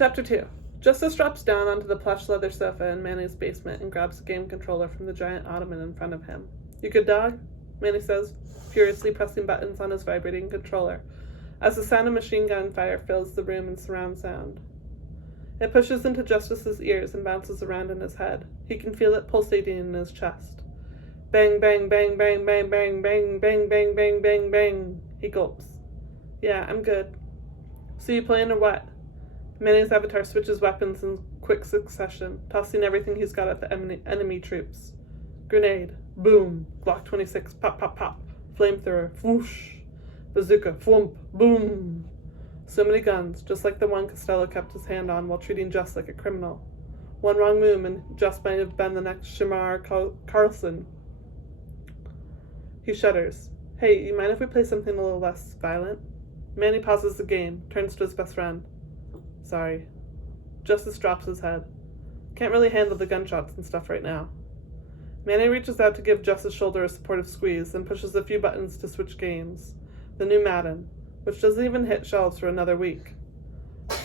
Chapter 2. Justice drops down onto the plush leather sofa in Manny's basement and grabs a game controller from the giant ottoman in front of him. "You good, dog?" Manny says, furiously pressing buttons on his vibrating controller, as the sound of machine gun fire fills the room in surround sound. It pushes into Justice's ears and bounces around in his head. He can feel it pulsating in his chest. Bang, bang, bang, bang, bang, bang, bang, bang, bang, bang, bang, bang. He gulps. "Yeah, I'm good." "So you playing or what?" Manny's avatar switches weapons in quick succession, tossing everything he's got at the enemy troops. Grenade. Boom. Glock 26. Pop, pop, pop. Flamethrower. Whoosh. Bazooka. Thwomp. Boom. So many guns, just like the one Costello kept his hand on while treating Just like a criminal. One wrong move and Just might have been the next Shamar Carlson. He shudders. "Hey, you mind if we play something a little less violent?" Manny pauses the game, turns to his best friend. "Sorry." Justice drops his head. "Can't really handle the gunshots and stuff right now." Manny reaches out to give Justice's shoulder a supportive squeeze, then pushes a few buttons to switch games. The new Madden, which doesn't even hit shelves for another week.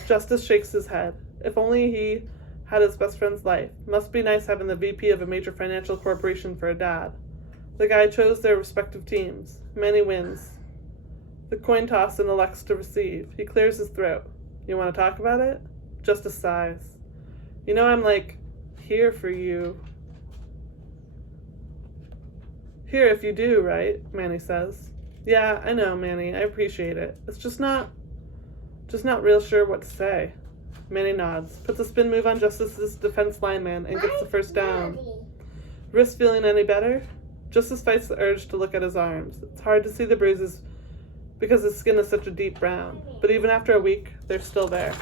Justice shakes his head. If only he had his best friend's life. Must be nice having the VP of a major financial corporation for a dad. The guy chose their respective teams. Manny wins the coin toss and elects to receive. He clears his throat. "You want to talk about it?" Justice sighs. "You know I'm here for you." "Here if you do, right?" Manny says. "Yeah, I know, Manny. I appreciate it. It's just not real sure what to say." Manny nods, puts a spin move on Justice's defense lineman, and gets the first down. "Wrist feeling any better?" Justice fights the urge to look at his arms. It's hard to see the bruises because his skin is such a deep brown, but even after a week, they're still there.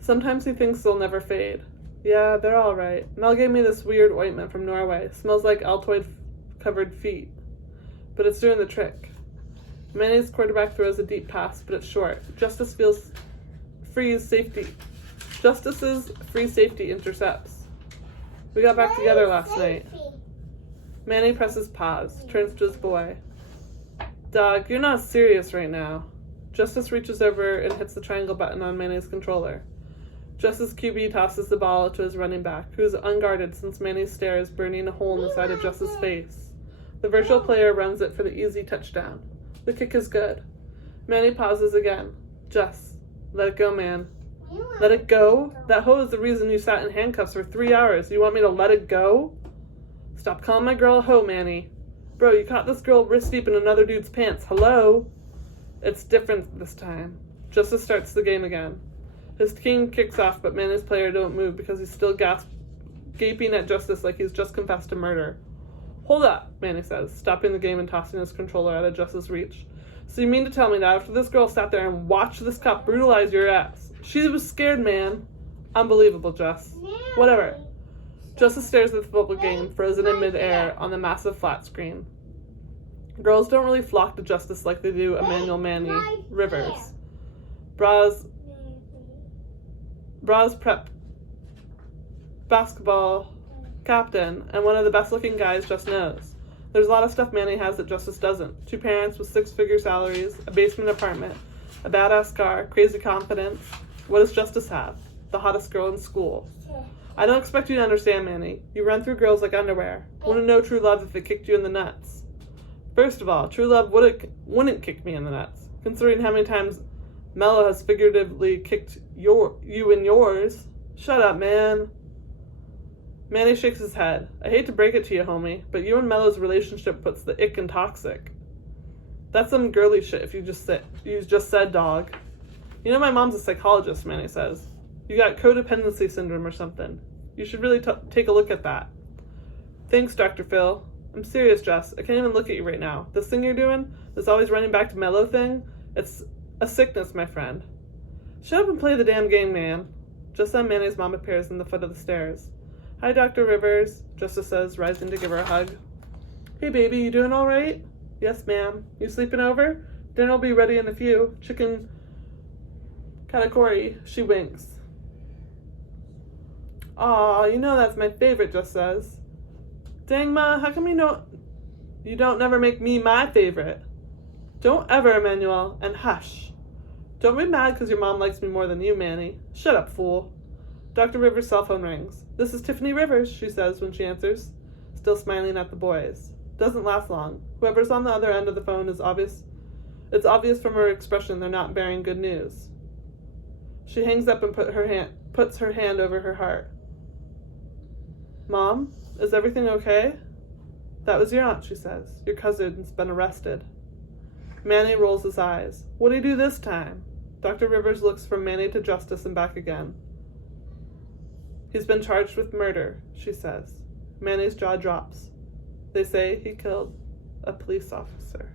Sometimes he thinks they'll never fade. "Yeah, they're all right. Mel gave me this weird ointment from Norway. Smells like Altoid-covered feet, but it's doing the trick." Manny's quarterback throws a deep pass, but it's short. Justice's free safety intercepts. "We got back together last night." Manny presses pause, turns to his boy. "Dog, you're not serious right now." Justice reaches over and hits the triangle button on Manny's controller. Justice QB tosses the ball to his running back, who's unguarded since Manny's stare is burning a hole in the side of Justice's face. The virtual player runs it for the easy touchdown. The kick is good. Manny pauses again. "Just, let it go, man." "Let it go? That hoe is the reason you sat in handcuffs for 3 hours. You want me to let it go?" "Stop calling my girl a hoe, Manny." "Bro, you caught this girl wrist deep in another dude's pants. Hello?" "It's different this time." Justice starts the game again. His team kicks off, but Manny's player don't move because he's still gaping at Justice like he's just confessed to murder. "Hold up," Manny says, stopping the game and tossing his controller out of Justice's reach. "So you mean to tell me that after this girl sat there and watched this cop brutalize your ass, she was scared, man?" "Unbelievable, Juss." "Whatever." Justice stares at the football game, frozen in midair on the massive flat screen. Girls don't really flock to Justice like they do Emmanuel Manny Rivers. Bras prep basketball captain, and one of the best-looking guys Just knows. There's a lot of stuff Manny has that Justice doesn't. 2 parents with 6-figure salaries, a basement apartment, a badass car, crazy confidence. What does Justice have? The hottest girl in school. "I don't expect you to understand, Manny. You run through girls like underwear. Wouldn't know true love if it kicked you in the nuts." "First of all, true love wouldn't kick me in the nuts, considering how many times Mello has figuratively kicked you in yours." "Shut up, man." Manny shakes his head. "I hate to break it to you, homie, but you and Mello's relationship puts the ick in toxic." "That's some girly shit if you just said, dog." "You know my mom's a psychologist," Manny says. "You got codependency syndrome or something. You should really take a look at that." "Thanks, Dr. Phil. I'm serious, Jess. I can't even look at you right now. This thing you're doing, this always running back to Mello thing, it's a sickness, my friend." "Shut up and play the damn game, man." Just then Manny's mom appears in the foot of the stairs. "Hi, Dr. Rivers," Justice says, rising to give her a hug. "Hey, baby, you doing all right?" "Yes, ma'am. You sleeping over? Dinner'll be ready in a few. Chicken katakori." She winks. "Aw, you know that's my favorite," Just says. "Dang, Ma, how come you don't never make me my favorite?" "Don't ever, Emmanuel, and hush." Don't be mad because your mom likes me more than you, Manny. Shut up, fool. Dr. Rivers' cell phone rings. This is Tiffany Rivers, she says when she answers, still smiling at the boys. Doesn't last long. Whoever's on the other end of the phone is obvious. It's obvious from her expression they're not bearing good news. She hangs up and puts her hand over her heart. Mom, is everything okay? That was your aunt, she says. Your cousin's been arrested. Manny rolls his eyes. What'd he do this time? Dr. Rivers looks from Manny to Justice and back again. He's been charged with murder, she says. Manny's jaw drops. They say he killed a police officer.